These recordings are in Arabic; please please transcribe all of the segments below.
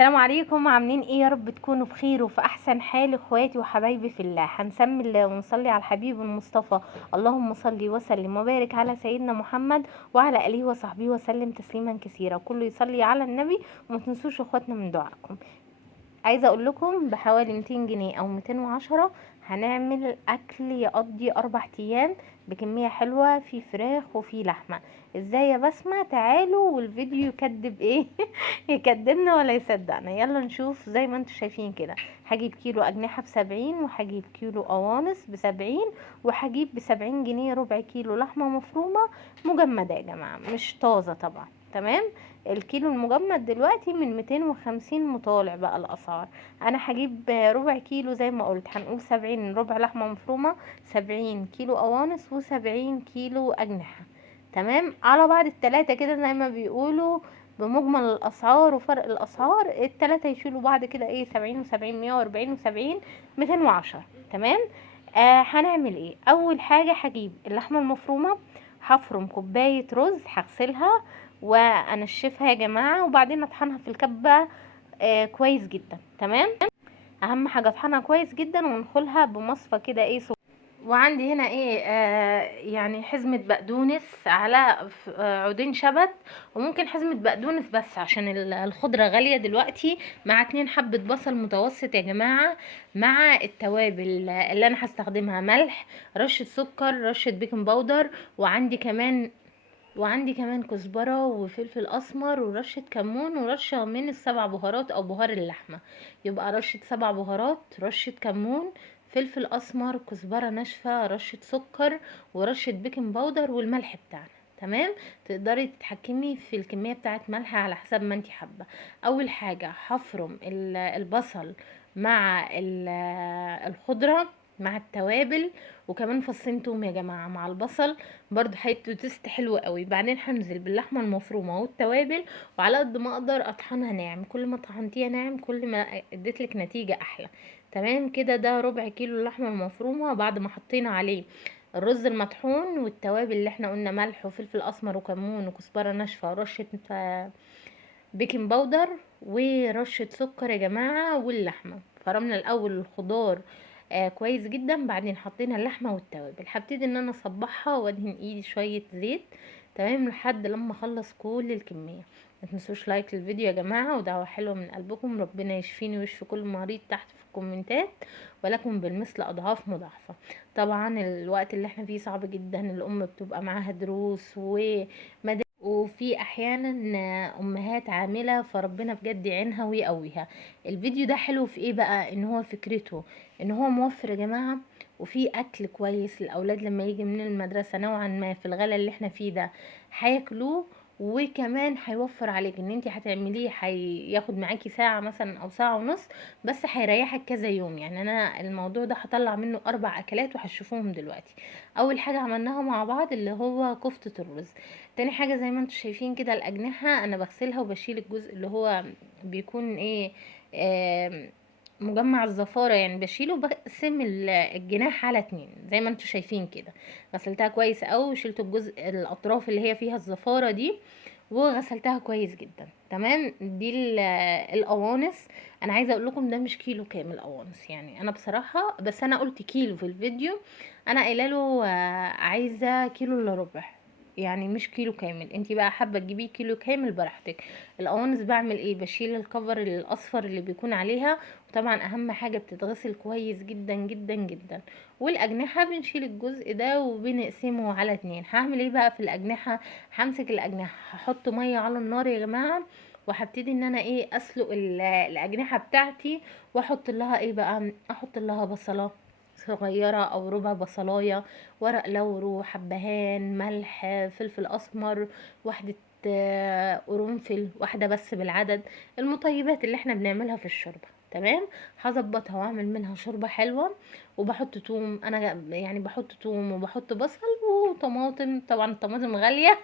السلام عليكم، عاملين ايه؟ يا رب تكونوا بخير وفي احسن حال. اخواتي وحبايبي في الله، هنسمي الله ونصلي على الحبيب المصطفى. اللهم صل وسلم وبارك على سيدنا محمد وعلى اله وصحبه وسلم تسليما كثيرا. كله يصلي على النبي، وما تنسوش اخواتنا من دعائكم. عايزه اقول لكم بحوالي 200 جنيه او 210 هنعمل اكل يقضي 4 ايام بكميه حلوه، في فراخ وفي لحمه. ازاي يا بسمه؟ تعالوا والفيديو يكدب ايه يكدبنا ولا يصدقنا. يلا نشوف. زي ما انتم شايفين كده، هجيب كيلو اجنحه ب70، وهجيب كيلو قوانص ب70، وهجيب ب70 جنيه ربع كيلو لحمه مفرومه مجمده يا جماعه، مش طازه طبعا. تمام. الكيلو المجمد دلوقتي من 250 مطالع بقى الاسعار. انا هجيب ربع كيلو زي ما قلت، هنقول 70 ربع لحمه مفرومه، 70 كيلو قوانص، و70 كيلو اجنحه. تمام. على بعض التلاتة كده زي ما بيقولوا، بمجمل الاسعار وفرق الاسعار التلاتة يشيلوا بعض كده، ايه، 70 و70، 140 و70، 210. تمام. هنعمل ايه؟ اول حاجة هجيب اللحمة المفرومة، هفرم كوباية رز، هغسلها وانشفها يا جماعة، وبعدين اطحنها في الكبة كويس جدا. تمام. اهم حاجة اطحنها كويس جدا ونخلها بمصفى كده، ايه، وعندي هنا ايه، يعني حزمة بقدونس على عودين شبت، وممكن حزمة بقدونس بس عشان الخضرة غالية دلوقتي، مع 2 حبة بصل متوسط يا جماعة، مع التوابل اللي انا هستخدمها: ملح، رشة سكر، رشة بيكنج باودر، وعندي كمان كزبرة وفلفل اسمر ورشة كمون ورشة من السبع بهارات او بهار اللحمة. يبقى رشة 7 بهارات، رشة كمون، فلفل اسمر، كزبرة ناشفة، رشة سكر، ورشة بيكنج باودر، والملح بتاعنا. تمام. تقدري تتحكمي في الكمية بتاعت ملح على حسب ما انتي حابة. اول حاجة هفرم البصل مع الخضرة مع التوابل، وكمان فصين توم يا جماعة مع البصل، برضو هيدوا تيست حلو قوي. بعدين هنزل باللحمه المفرومه والتوابل، وعلى قد ما اقدر اطحنها ناعم. كل ما طحنتيها ناعم كل ما اديتلك نتيجه احلى. تمام كده. ده ربع كيلو اللحمه المفرومه بعد ما حطينا عليه الرز المطحون والتوابل اللي احنا قلنا: ملح وفلفل اسمر وكمون وكزبره ناشفه ورشه بيكنج باودر ورشه سكر يا جماعه. واللحمه فرمنا الاول الخضار كويس جدا، بعدين حطينا اللحمه والتوابل. هبتدي ان انا اصبعها وادهن ايدي شويه زيت. تمام. لحد لما اخلص كل الكميه. ما تنسوش لايك للفيديو يا جماعه، ودعوه حلوه من قلبكم. ربنا يشفيني ويشفي كل مريض تحت في الكومنتات، ولكم بالمثل اضعاف مضاعفه. طبعا الوقت اللي احنا فيه صعب جدا، الام بتبقى معاها دروس وفي احيانا امهات عامله، فربنا بجد يعينها ويقويها. الفيديو ده حلو في ايه بقى؟ ان هو فكرته ان هو موفر يا جماعه، وفي اكل كويس الاولاد لما يجي من المدرسه نوعا ما في الغلا اللي احنا فيه ده هياكلوه. وكمان هيوفر عليك ان انت هتعمليه، هياخد معاكي ساعه مثلا او ساعه ونص، بس هيريحك كذا يوم. يعني انا الموضوع ده هطلع منه 4 اكلات وهشوفوهم دلوقتي. اول حاجه عملناها مع بعض اللي هو كفته الرز. تاني حاجة زي ما انتم شايفين كده، الأجنحة أنا بغسلها وبشيل الجزء اللي هو بيكون ايه، آم، مجمع الزفارة، يعني بشيله وبقسم الجناح على 2 زي ما انتم شايفين كده. غسلتها كويس اوي وشلت الجزء الأطراف اللي هي فيها الزفارة دي، وغسلتها كويس جدا. تمام. دي القوانص. انا عايزه اقول لكم ده مش كيلو كامل قوانص، يعني انا بصراحه، بس انا قلت كيلو في الفيديو. انا قايله له عايزه كيلو الا ربع، يعني مش كيلو كامل. انتي بقى حابه تجيبيه كيلو كامل براحتك. القوانص بعمل ايه؟ بشيل الكفر الاصفر اللي بيكون عليها، وطبعا اهم حاجه بتتغسل كويس جدا جدا جدا. والاجنحه بنشيل الجزء ده وبنقسمه على 2. هعمل ايه بقى في الاجنحه؟ همسك الاجنحه، هحط ميه على النار يا جماعه، وهبتدي ان انا ايه، اسلق الاجنحه بتاعتي، واحط لها ايه بقى، احط لها بصله صغيرة او ربع بصلاية، ورق لورو، حبهان، ملح، فلفل اسمر، واحدة قرنفل واحدة بس بالعدد، المطيبات اللي احنا بنعملها في الشوربة. تمام. هظبطها واعمل منها شوربة حلوة. وبحط توم، انا يعني بحط توم وبحط بصل وطماطم. طبعا الطماطم غالية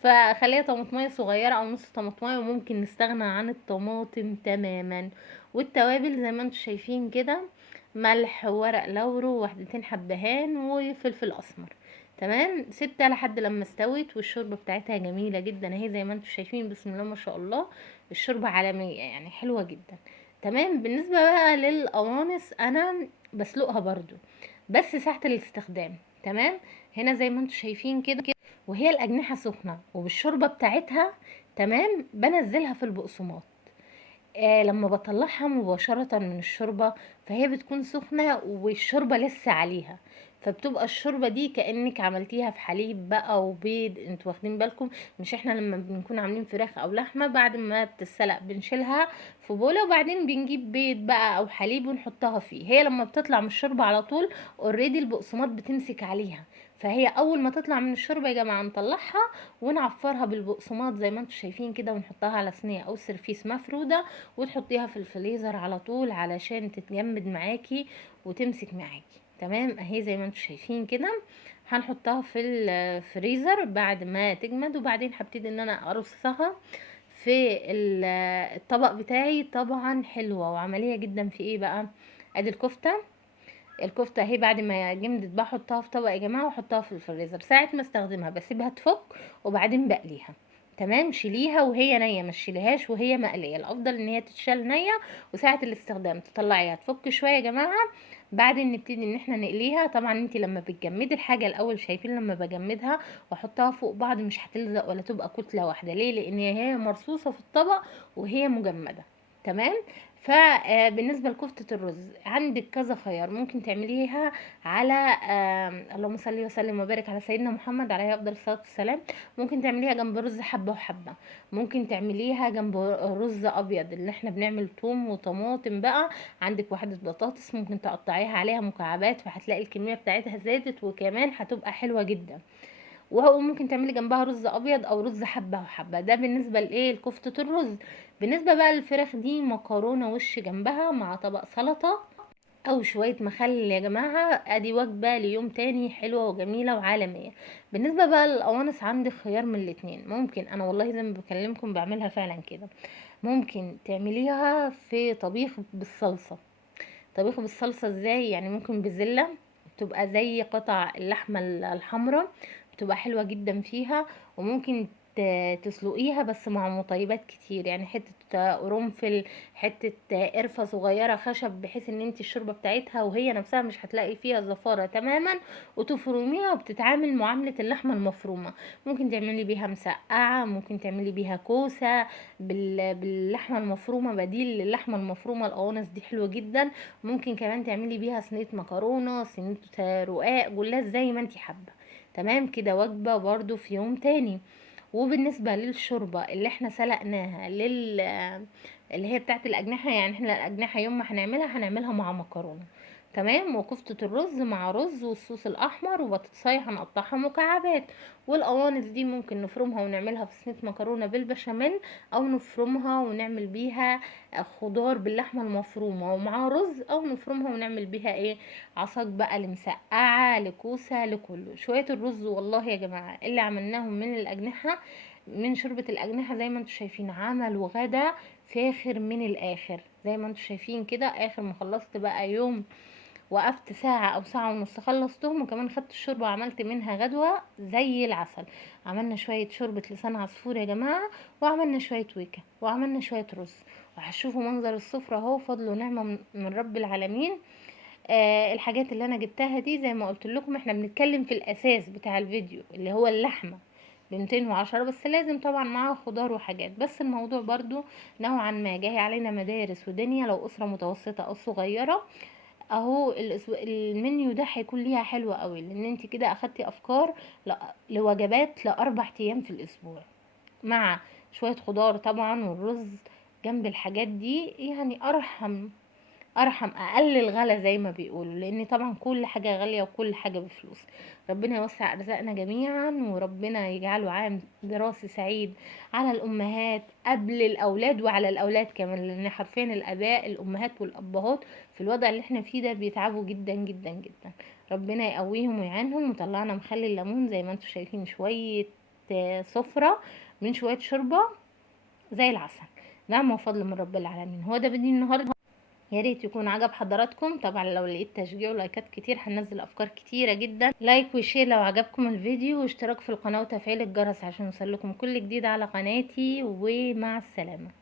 فخليها طماطمية صغيرة او نص طماطمية، وممكن نستغنى عن الطماطم تماما. والتوابل زي ما انتم شايفين كده: ملح وورق لورو وواحدتين حبهان وفلفل اسمر. تمام. سبتها لحد لما استوت، والشوربه بتاعتها جميله جدا اهي زي ما انتم شايفين، بسم الله ما شاء الله. الشوربة عالمية يعني حلوة جدا. تمام. بالنسبة بقى للقوانص انا بسلقها برضو بس ساعة الاستخدام. تمام. هنا زي ما انتم شايفين كده وهي الاجنحة سخنة وبالشوربة بتاعتها. تمام. بنزلها في البقسماط. لما بطلعها مباشرة من الشوربة فهي بتكون سخنة والشوربة لسه عليها، فبتبقى الشوربة دي كأنك عملتيها في حليب بقى وبيض. انتوا واخدين بالكم؟ مش احنا لما بنكون عاملين فراخ او لحمة بعد ما بتتسلق بنشيلها في بولة وبعدين بنجيب بيض بقى او حليب ونحطها فيه؟ هي لما بتطلع من الشوربة على طول اوريدي البقسماط بتمسك عليها، فهي اول ما تطلع من الشوربة يا جماعة نطلعها ونعفرها بالبقسماط زي ما انتوا شايفين كده ونحطها على صينية او سرفيس مفرودة وتحطيها في الفريزر على طول علشان تتجمد معاكي وتمسك معاكي. تمام. اهي زي ما انتم شايفين كده هنحطها في الفريزر بعد ما تجمد وبعدين هبتدي ان انا ارصها في الطبق بتاعي. طبعا حلوة وعملية جدا. في ايه بقى؟ ادي الكفتة اهي بعد ما جمدت بحطها في طبق يا جماعة واحطها في الفريزر. ساعة ما استخدمها بسيبها تفك وبعدين بقليها. تمام. شيليها وهي نية، ما تشيليهاش وهي مقلية، الافضل ان هي تتشال نية وساعة الاستخدام تطلعيها تفك شوية يا جماعة. بعدين نبتدي ان احنا نقليها. طبعا انت لما بتجمدي الحاجة الاول، شايفين لما بجمدها واحطها فوق بعض مش هتلزق ولا تبقى كتلة واحدة. ليه؟ لان هي مرصوصة في الطبق وهي مجمدة. تمام. فبالنسبة لكفتة الرز عندك كذا خيار ممكن تعمليها على اللهم صل وسلم وبارك على سيدنا محمد عليه افضل الصلاة والسلام. ممكن تعمليها جنب رز حبة وحبة، ممكن تعمليها جنب رز ابيض اللي احنا بنعمل توم وطماطم بقى. عندك واحدة بطاطس ممكن تقطعيها عليها مكعبات فهتلاقي الكمية بتاعتها زادت وكمان هتبقى حلوة جدا. وهو ممكن تعملي جنبها رز ابيض او رز حبه وحبه. ده بالنسبه لايه؟ لكفته الرز. بالنسبه بقى للفراخ دي مكرونه وش جنبها مع طبق سلطه او شويه مخلل يا جماعه. ادي وجبه ليوم تاني حلوه وجميله وعالميه. بالنسبه بقى للقوانص عندك خيار من الاتنين. ممكن انا والله زي ما بكلمكم بعملها فعلا كده، ممكن تعمليها في طبيخ بالصلصه. طبيخ بالصلصة ازاي؟ يعني ممكن بزلة تبقى زي قطع اللحمة الحمراء، بتبقى حلوة جدا فيها. وممكن تسلقيها بس مع مطيبات كتير، يعني حتة قرنفل، حتة قرفة صغيرة خشب، بحيث ان انت الشوربة بتاعتها وهي نفسها مش هتلاقي فيها زفارة تماما، وتفرميها وبتتعامل معاملة اللحمة المفرومة. ممكن تعملي بيها مسقعة، ممكن تعملي بيها كوسة باللحمة المفرومة، بديل للحمة المفرومة. القوانص دي حلوة جدا. ممكن كمان تعملي بيها صينيه مكرونه، صينيه رقاق، جلاش، زي ما انتي حابه. تمام كده وجبه برضو في يوم تاني. وبالنسبه للشوربه اللي احنا سلقناها اللي هي بتاعت الاجنحه، يعني احنا الاجنحه يوم ما هنعملها مع مكرونه. تمام. وكفتة الرز مع رز والصوص الاحمر وبطاطساية هنقطعها مكعبات. والقوانص دي ممكن نفرمها ونعملها في صينية مكرونة بالبشاميل، او نفرمها ونعمل بيها خضار باللحمة المفرومة ومع رز، او نفرمها ونعمل بيها ايه؟ عصاج بقى لمسقعة لكوسة لكله. شوية الرز والله يا جماعة اللي عملناهم من الأجنحة، من شوربة الأجنحة، زي ما انتم شايفين عمل وغدا فاخر من الآخر. زي ما انتم شايفين كده آخر ما خلصت بقى يوم وقفت ساعة او ساعة ونص خلصتهم، وكمان خدت الشوربة وعملت منها غدوة زي العسل. عملنا شوية شوربة لسان عصفور يا جماعة، وعملنا شوية ويكا، وعملنا شوية رز. وهتشوفوا منظر السفرة اهو، فضل ونعمة من رب العالمين. الحاجات اللي انا جبتها دي زي ما قلت لكم احنا بنتكلم في الاساس بتاع الفيديو اللي هو اللحمة ب210، بس لازم طبعا معاها خضار وحاجات. بس الموضوع برضو نوعا ما جاي علينا مدارس ودنيا لو اسرة متوسطة او صغيرة. اهو المنيو ده هيكون ليها حلوة قوي، لان انت كده اخدتي افكار لوجبات ل4 ايام في الاسبوع، مع شوية خضار طبعا والرز جنب الحاجات دي. يعني اقل الغلا زي ما بيقولوا، لان طبعا كل حاجة غالية وكل حاجة بفلوس. ربنا يوسع ارزاقنا جميعا، وربنا يجعله عام دراسي سعيد على الامهات قبل الاولاد وعلى الاولاد كمان، لان حرفيا الاباء الامهات والابهات في الوضع اللي احنا فيه ده بيتعبوا جدا جدا جدا. ربنا يقويهم ويعينهم. وطلعنا مخلل ليمون زي ما انتم شايفين، شوية سفرة من شوية شوربة زي العسل. نعم وفضل من رب العالمين. هو ده فيديو النهارده، يا ريت يكون عجب حضراتكم. طبعا لو لقيت تشجيع ولايكات كتير هننزل افكار كتيره جدا. لايك وشير لو عجبكم الفيديو، واشتراك في القناه وتفعيل الجرس عشان يوصلكم كل جديد على قناتي. ومع السلامه.